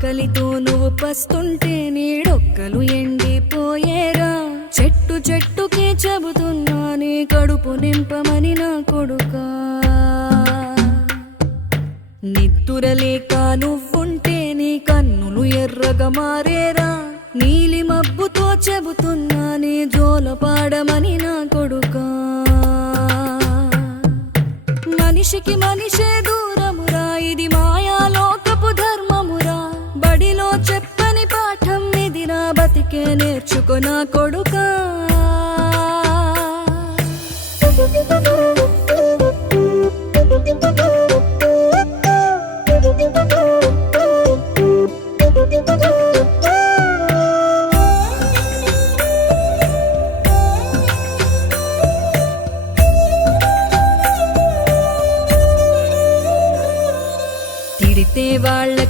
ఆకలితో నువ్వు పస్తుంటే నీడొక్కలు ఎండిపోయేరా. చెట్టు చెట్టుకే చెబుతున్నా నీ కడుపు నింపమని నా కొడుకా. నిద్దురలేక నువ్వుంటే నీ కన్నులు ఎర్రగా మారేరా. నీలి మబ్బుతో చెబుతున్నా నీ జోలపాడమని నా కొడుకా. మనిషికి మనిషే దూరమురా, ఇది మాయాలోకపు ధర్మమురా. బడిలో చెప్పని పాఠం ఇదిరా, బతికే నేర్చుకో నా కొడుకా.